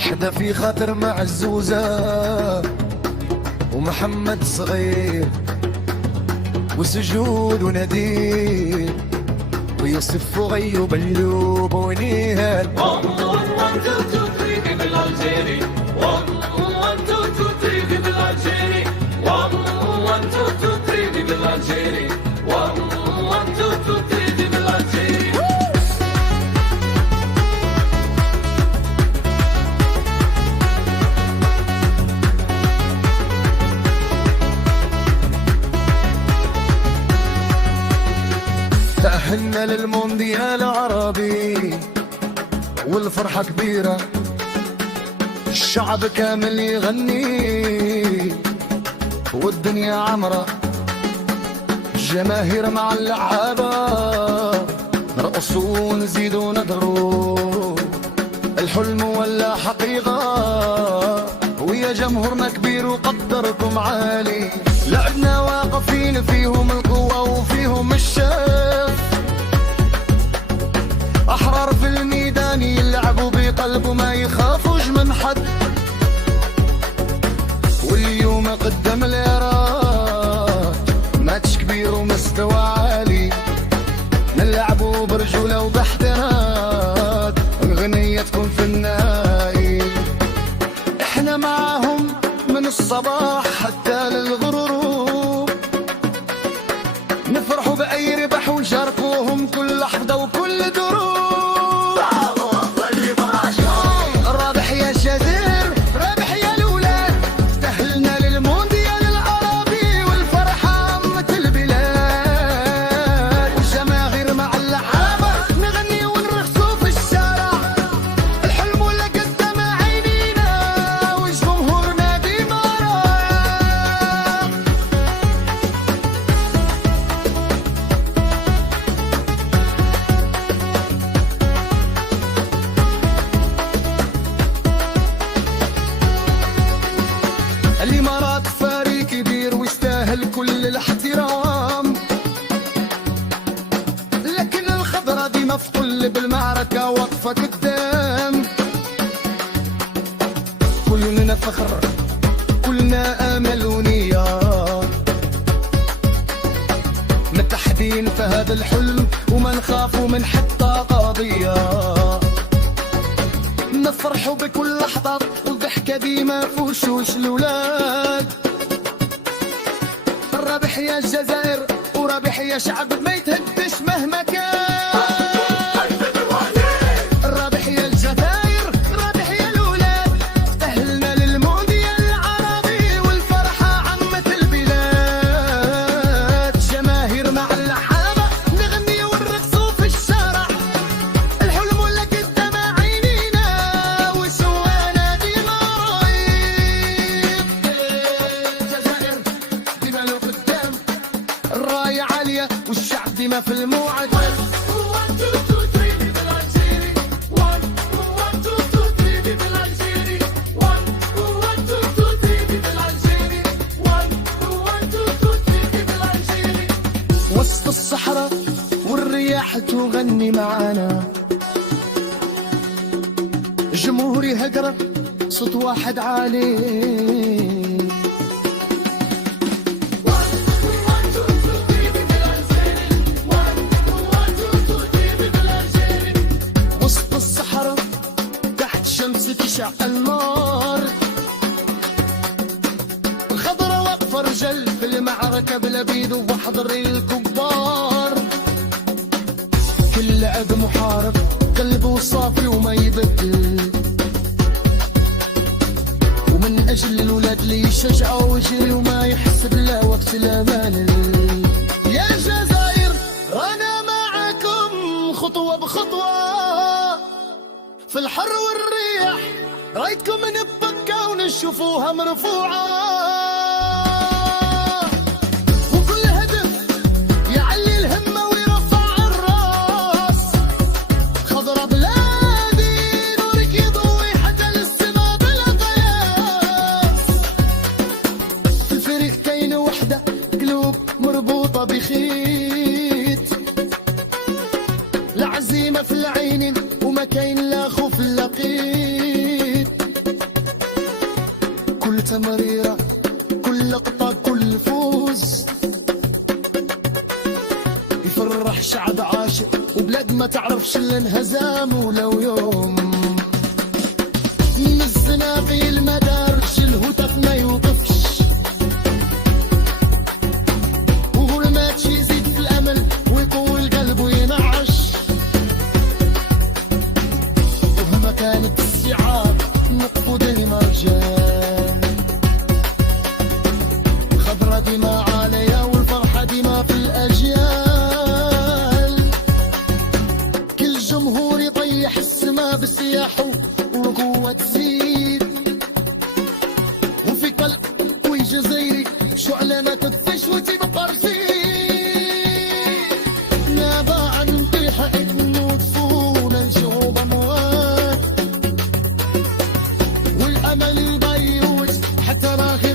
حدا في خاطر معزوزة ومحمد صغير وسجود وندير ويوسف وغي وبلوب ونيهان. 1 1 2 3 give الألجيري 1 1 2 3 give الألجيري 1 1 2 3 give الألجيري 1 1 2 3 give الألجيري. تأهلنا للمونديال العربي والفرحة كبيرة، الشعب كامل يغني والدنيا عمرة، الجماهير مع اللعابة نرقصوا ونزيدوا ندروا، الحلم ولا حقيقة ويا جمهورنا كبير وقدركم عالي، لعبنا واقفين فيهم القوة وفيهم الشاف، أحرار في الميدان يلعبوا بقلب وما يخافوش من حد، واليوم قدام الإيراد ماتش كبير ومستوى عالي، نلعبوا برجولة وباحتراد، الغنية تكون في النهائي، احنا معاهم من الصباح حتى للغروب، نفرحوا بأي ربح ونشاركوهم كل لحظة وكل دروب. رابح يا الجزائر رابح يا الأولاد، تأهلنا للمونديال العربي والفرحة عمت البلاد، الجماهير مع اللعابة نغني ونرقصوا في الشارع، الحلم ولا قدام عينينا وجمهورنا ديما رائع. الإمارات فريق كبير ويستاهل كل الاحترام، لكن الخضرة ديما في قلب المعركة واقفة قدام، كلنا فخر كلنا آمل ونية، متحدين في هذا الحلم وما نخافوا من حتى قضية، نفرحوا بكل لحظة والضحكة ديما في وشوش الولاد، رابح يا الجزائر ورابح يا شعب ما يتهدش مهما كان، رابح يا الجزائر رابح يا الولاد، تأهلنا للمونديال العربي والفرحة عمت البلاد، جماهير مع اللعابة نغني ونرقصوا في الشارع، الحلم ولا قدام عينينا وسوانا ديما رهيب، الجزائر ديما لو قدام، الراية عالية والشعب ديما في الموعد. 1 2 3 بالألجيري 1 1 2 3 بالألجيري 1 1 2 3 بالألجيري 1 1 2 3 بالألجيري. وسط الصحراء والرياح تغني معانا، جمهوري هجرة صوت واحد عالي، وسط الصحراء تحت شمس تشع النار، الخضرة واقفة رجل في المعركة بلا بيد وبحضر الكبار، كل لاعب محارب قلبه صافي وما يبدل، ومن أجل الولاد اللي يشجعوا ويجري وما يحسب لا وقت لا مال. يا جزائر رانا معكم خطوة بخطوة في الحر والريح، رايتكم نبكى ونشوفوها مرفوعة، وكل هدف يعلي الهمة ويرفع الراس، خضرة بلادي نورك يضوي حتى للسما بلا قياس، كل تمريرة كل لقطة كل فوز يفرح شعب عاشق وبلاد ما تعرفش الانهزام ولو يوم نزنا في المدارج الهتاف ما يوقفش وهو الماتش يزيد في الامل ويقوي القلب وينعش وهما كانت الصعاب نقفوا ديما رجال خضرة ديما عالية والفرحة ديما في الأجيال كل جمهور يطيح السما بسياحه والقوة تزيد وفي قلب وجزيري شعلة تدفش وتبقى رزيد نابع عن طيحة إنه تفون الشعوب أموات والأمل يضيوج حتى راخي